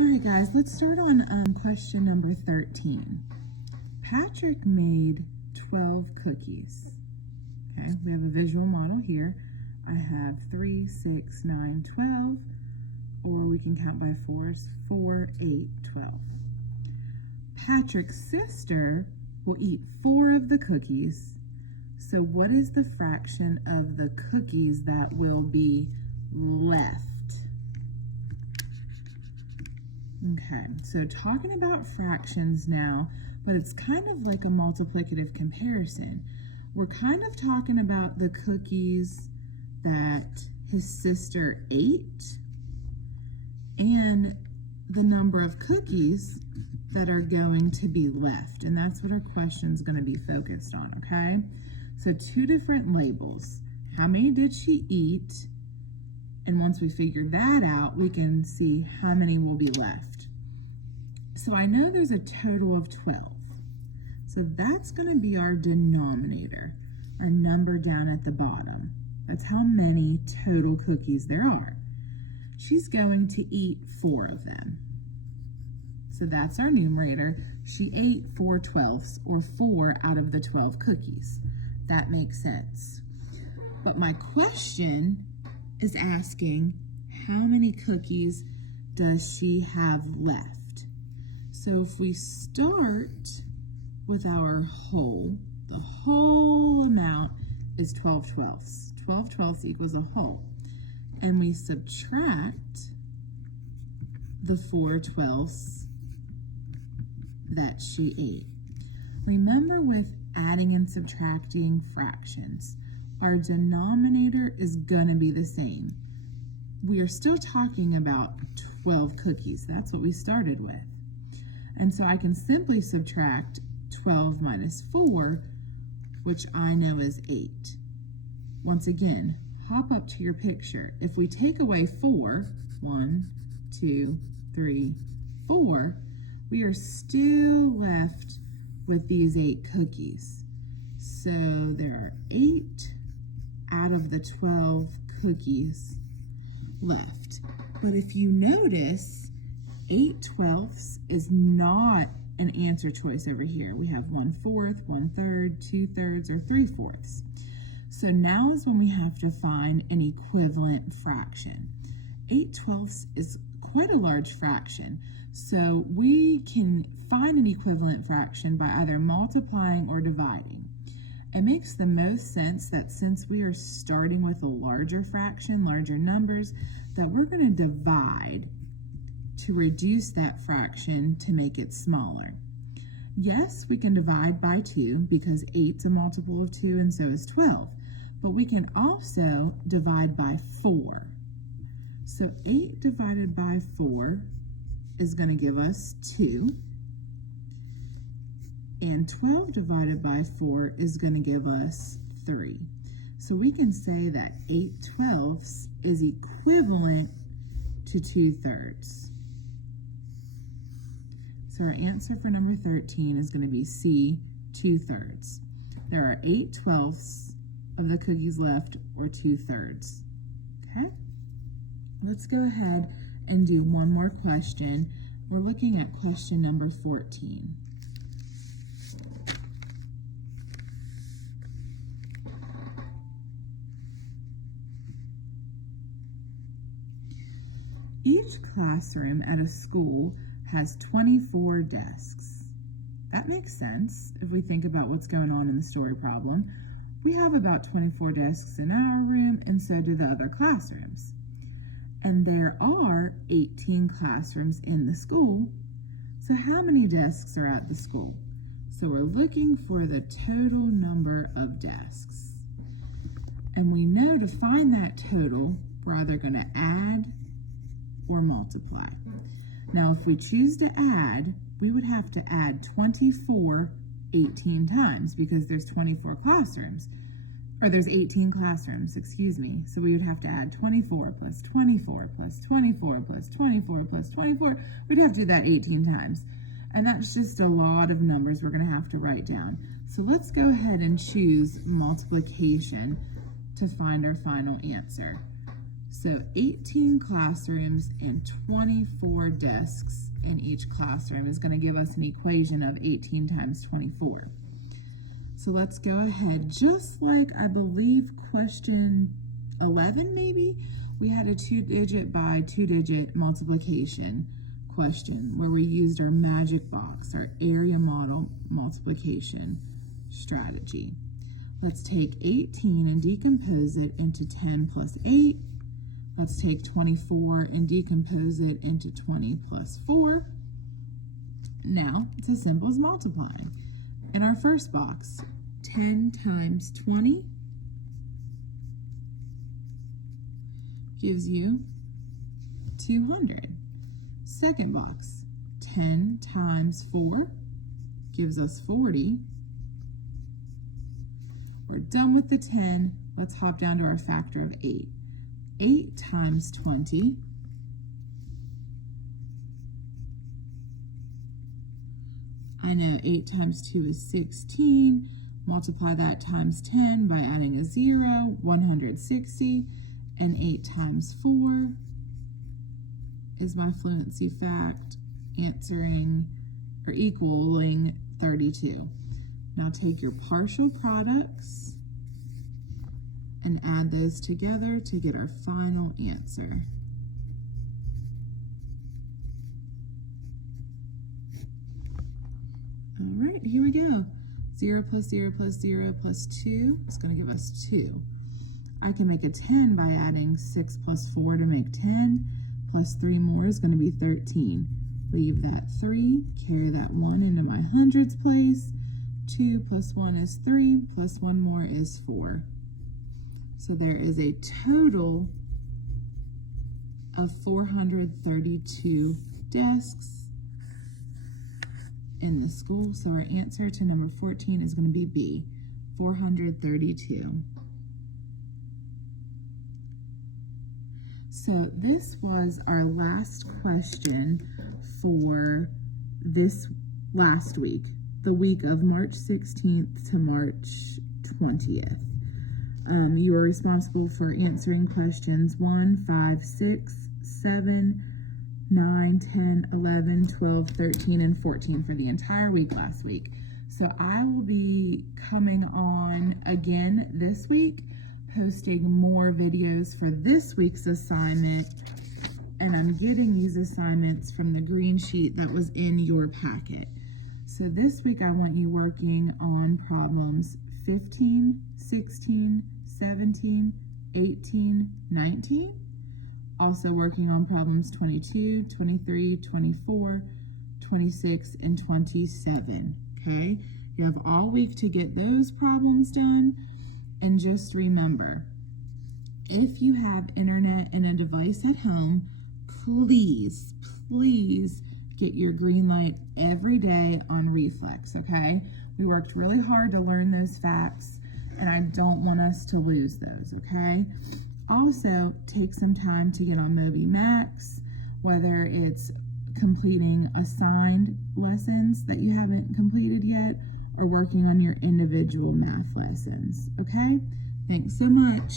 All right, guys, let's start on question number 13. Patrick made 12 cookies. Okay, we have a visual model here. I have 3, 6, 9, 12, or we can count by fours, 4, 8, 12. Patrick's sister will eat 4 of the cookies. So what is the fraction of the cookies that will be left? Okay, so talking about fractions now, but it's kind of like a multiplicative comparison. We're kind of talking about the cookies that his sister ate and the number of cookies that are going to be left. And that's what our question is going to be focused on, okay? So 2 different labels. How many did she eat? And once we figure that out, we can see how many will be left. So I know there's a total of 12. So that's going to be our denominator, our number down at the bottom. That's how many total cookies there are. She's going to eat 4 of them. So that's our numerator. She ate 4 12ths, or 4 out of the 12 cookies. That makes sense. But my question is asking, how many cookies does she have left? So if we start with our whole, the whole amount is 12 12ths. 12 12ths equals a whole. And we subtract the 4 12ths that she ate. Remember, with adding and subtracting fractions, our denominator is going to be the same. We are still talking about 12 cookies. That's what we started with. And so I can simply subtract 12 minus 4, which I know is 8. Once again, hop up to your picture. If we take away 4, 1, 2, 3, 4, we are still left with these 8 cookies. So there are 8 out of the 12 cookies left. But if you notice, 8 12ths is not an answer choice over here. We have 1/4, 1/3, 2/3, or 3/4. So now is when we have to find an equivalent fraction. 8 12ths is quite a large fraction. So we can find an equivalent fraction by either multiplying or dividing. It makes the most sense that since we are starting with a larger fraction, larger numbers, that we're going to divide to reduce that fraction to make it smaller. Yes, we can divide by 2 because 8's a multiple of 2 and so is 12. But we can also divide by 4. So 8 divided by 4 is going to give us 2. And 12 divided by 4 is going to give us 3. So we can say that 8 12ths is equivalent to 2/3. So our answer for number 13 is going to be C, 2/3. There are 8 12ths of the cookies left, or 2/3. Okay? Let's go ahead and do one more question. We're looking at question number 14. Each classroom at a school has 24 desks. That makes sense if we think about what's going on in the story problem. We have about 24 desks in our room, and so do the other classrooms. And there are 18 classrooms in the school. So how many desks are at the school? So we're looking for the total number of desks. And we know to find that total, we're either going to add or multiply. Now, if we choose to add, we would have to add 24 18 times because there's 24 classrooms, or there's 18 classrooms, excuse me. So we would have to add 24 plus 24 plus 24 plus 24 plus 24. We'd have to do that 18 times. And that's just a lot of numbers we're going to have to write down. So let's go ahead and choose multiplication to find our final answer. So 18 classrooms and 24 desks in each classroom is going to give us an equation of 18 times 24. So let's go ahead, just like I believe question 11 maybe, we had a 2-digit by 2-digit multiplication question where we used our magic box, our area model multiplication strategy. Let's take 18 and decompose it into 10 plus 8. Let's take 24 and decompose it into 20 plus 4. Now, it's as simple as multiplying. In our first box, 10 times 20 gives you 200. Second box, 10 times 4 gives us 40. We're done with the 10. Let's hop down to our factor of 8. 8 times 20 I know 8 times 2 is 16. Multiply that times 10 by adding a 0, 160. And 8 times 4 is my fluency fact, answering or equaling 32. Now take your partial products and add those together to get our final answer. All right, here we go. 0 plus 0 plus 0 plus 2 is going to give us 2. I can make a 10 by adding 6 plus 4 to make 10, plus 3 more is going to be 13. Leave that 3, carry that 1 into my hundreds place. 2 plus 1 is 3, plus 1 more is 4. So there is a total of 432 desks in the school. So our answer to number 14 is going to be B, 432. So this was our last question for this last week, the week of March 16th to March 20th. You are responsible for answering questions 1, 5, 6, 7, 9, 10, 11, 12, 13, and 14 for the entire week last week. So I will be coming on again this week, posting more videos for this week's assignment, and I'm getting these assignments from the green sheet that was in your packet. So this week I want you working on problems 15, 16, 17, 18, 19. Also working on problems 22, 23, 24, 26, and 27, okay? You have all week to get those problems done. And just remember, if you have internet and a device at home, please get your green light every day on Reflex, okay? We worked really hard to learn those facts, and I don't want us to lose those, okay? Also, take some time to get on Moby Max, whether it's completing assigned lessons that you haven't completed yet, or working on your individual math lessons, okay? Thanks so much.